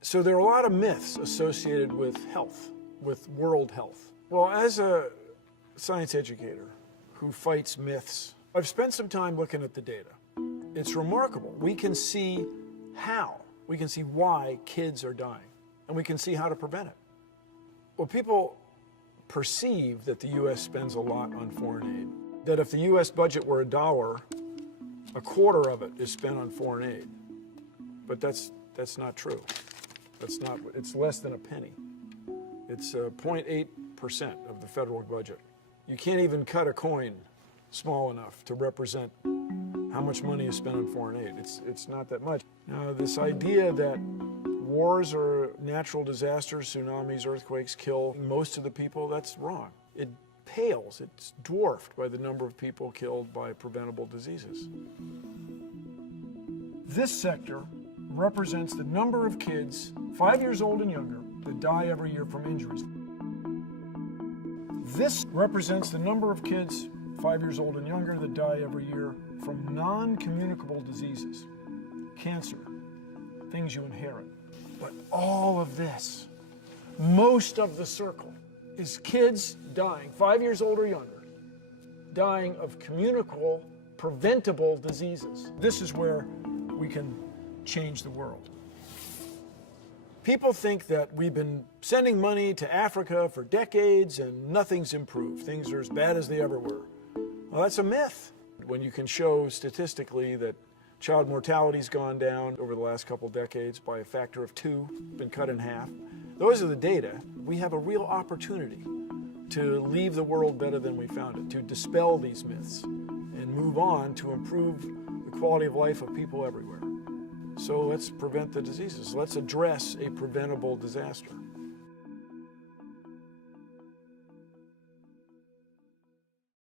So there are a lot of myths associated with health, with world health. Well, as a science educator who fights myths, I've spent some time looking at the data. It's remarkable. We can see how, we can see why kids are dying, and we can see how to prevent it. Well, people perceive that the U.S. spends a lot on foreign aid, that if the U.S. budget were $1, a quarter of it is spent on foreign aid. But that's not true. It's less than a penny. It's 0.8% of the federal budget. You can't even cut a coin small enough to represent how much money is spent on foreign aid. It's not that much. Now, this idea that wars or natural disasters, tsunamis, earthquakes kill most of the people, that's wrong. It pales, it's dwarfed by the number of people killed by preventable diseases. This sector represents the number of kids 5 years old and younger that die every year from injuries. This represents the number of kids 5 years old and younger that die every year from non-communicable diseases, cancer, things you inherit. But all of this, most of the circle, is kids dying, 5 years old or younger, dying of communicable, preventable diseases. This is where we can change the world. People think that we've been sending money to Africa for decades and nothing's improved. Things are as bad as they ever were. Well, that's a myth. When you can show statistically that child mortality's gone down over the last couple decades by a factor of 2, been cut in half. Those are the data. We have a real opportunity to leave the world better than we found it, to dispel these myths and move on to improve the quality of life of people everywhere. So let's prevent the diseases. Let's address a preventable disaster.